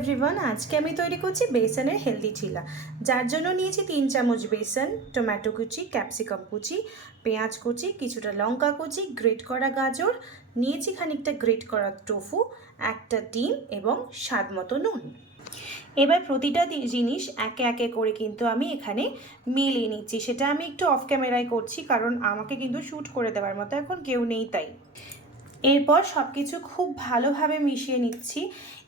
Everyone আজকে আমি তৈরি করছি বেসনের হেলদি চিলা যার জন্য নিয়েছি তিন চামচ বেসন টমেটো কুচি ক্যাপসিকাম কুচি, পেঁয়াজ কুচি, কিছুটা লঙ্কা কুচি গ্রেট করা গাজর, নিয়েছি খানিকটা গ্রেট করা টোফু একটা ডিম এবং স্বাদ মতো নুন। এবার প্রতিটা জিনিস একে একে করে কিন্তু আমি এখানে মিলিয়ে নিচ্ছি। সেটা আমি একটু অফ ক্যামেরায় করছি, কারণ আমাকে কিন্তু শ্যুট করে দেওয়ার মতো এখন কেউ নেই তাই। এরপর সব কিছু খুব ভালোভাবে মিশিয়ে নিচ্ছি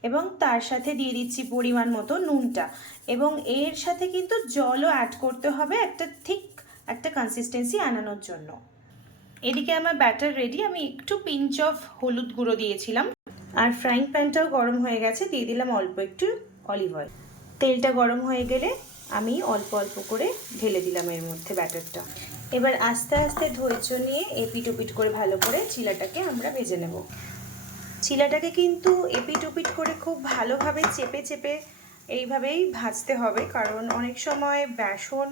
এবং তার সাথে দিয়ে দিচ্ছি পরিমাণ মতো নুনটা। এবং এর সাথে কিন্তু জলও অ্যাড করতে হবে একটা ঠিক একটা কনসিস্টেন্সি আনানোর জন্য। এদিকে আমার ব্যাটার রেডি আমি একটু পিঞ্চ অফ হলুদ গুঁড়ো দিয়েছিলাম। আর ফ্রাইং প্যানটাও গরম হয়ে গেছে, দিয়ে দিলাম অল্প একটু অলিভ অয়েল তেলটা গরম হয়ে গেলে আমি অল্প অল্প করে ঢেলে দিলাম এর মধ্যে ব্যাটারটা এবার আস্তে আস্তে ধৈর্য নিয়ে এপিট ওপিট করে ভালো করে চিলাটাকে আমরা ভেজে নেব। চিলাটাকে কিন্তু এপিট ওপিট করে খুব ভালোভাবে চেপে চেপে এইভাবেই ভাজতে হবে, কারণ অনেক সময় বেসন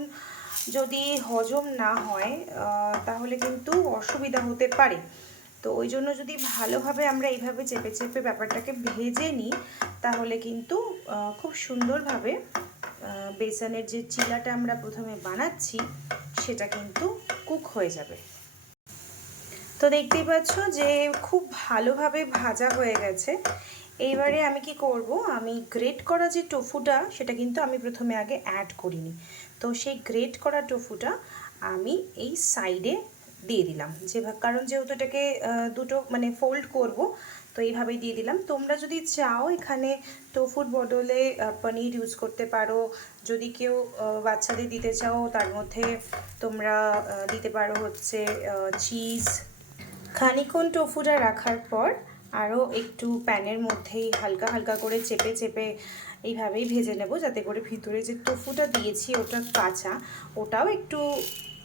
যদি হজম না হয় তাহলে কিন্তু অসুবিধা হতে পারে। তো ওই জন্য যদি ভালোভাবে আমরা এইভাবে চেপে চেপে ব্যাপারটাকে ভেজে নিই, তাহলে কিন্তু খুব সুন্দরভাবে বেসনের যে চিলাটা আমরা প্রথমে বানাচ্ছি, সেটা কিন্তু কুক হয়ে যাবে। তো দেখতেই পাচ্ছ যে খুব ভালোভাবে ভাজা হয়ে গেছে। এইবারে আমি কি করব, আমি গ্রেট করা যে টোফুটা, সেটা কিন্তু আমি প্রথমে আগে অ্যাড করিনি। তো সেই গ্রেট করা টোফুটা আমি এই সাইডে দিয়ে দিলাম। যে কারণ যেহেতু এটাকে দুটো মানে ফোল্ড করব তো এইভাবেই দিয়ে দিলাম। তোমরা যদি চাও এখানে টোফুর বদলে পনির ইউজ করতে পারো। যদি কেউ বাচ্চাদের দিতে চাও, তার মধ্যে তোমরা দিতে পারো হচ্ছে চিজ খানিক্ষণ টোফুটা রাখার পর আরও একটু প্যানের মধ্যেই হালকা হালকা করে চেপে চেপে এইভাবেই ভেজে নেব, যাতে করে ভিতরে যে টোফুটা দিয়েছি, ওটা কাঁচা, ওটাও একটু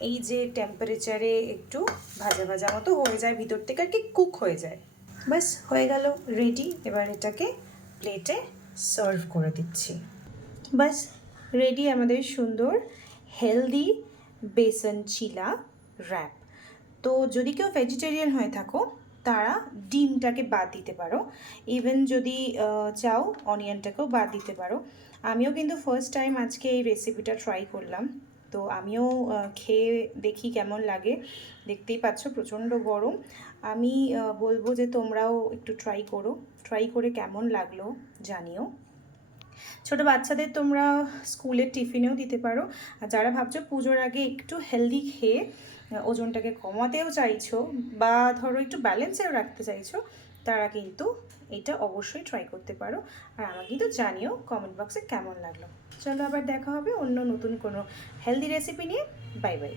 এই যে টেম্পারেচারে একটু ভাজা ভাজা মতো হয়ে যায়, ভিতর থেকে আর কি কুক হয়ে যায়। ব্যাস হয়ে গেল রেডি এবার এটাকে প্লেটে সার্ভ করে দিচ্ছি। বাস রেডি আমাদের সুন্দর হেলদি বেসন চিলা র্যাপ তো যদি কেউ ভেজিটেরিয়ান হয়ে থাকো, তারা ডিমটাকে বাদ দিতে পারো। ইভেন যদি চাও অনিয়নটাকেও বাদ দিতে পারো। আমিও কিন্তু ফার্স্ট টাইম আজকে এই রেসিপিটা ট্রাই করলাম। তো আমিও খেয়ে দেখি কেমন লাগে। দেখতেই পাচ্ছ প্রচণ্ড গরম। আমি বলব যে তোমরাও একটু ট্রাই করো। ট্রাই করে কেমন লাগল জানিও। ছোট বাচ্চাদের তোমরা স্কুলের টিফিনেও দিতে পারো। আর যারা ভাবছ পুজোর আগে একটু হেলদি খেয়ে ওজনটাকে কমাতেও চাইছো বা ধরো একটু ব্যালেন্সেও রাখতে চাইছো তারা কিন্তু এটা অবশ্যই ট্রাই করতে পারো। আর আমাকে কিন্তু জানিও কমেন্ট বক্সে কেমন লাগল। চলো আবার দেখা হবে অন্য নতুন কোনো হেলদি রেসিপি নিয়ে। Bye bye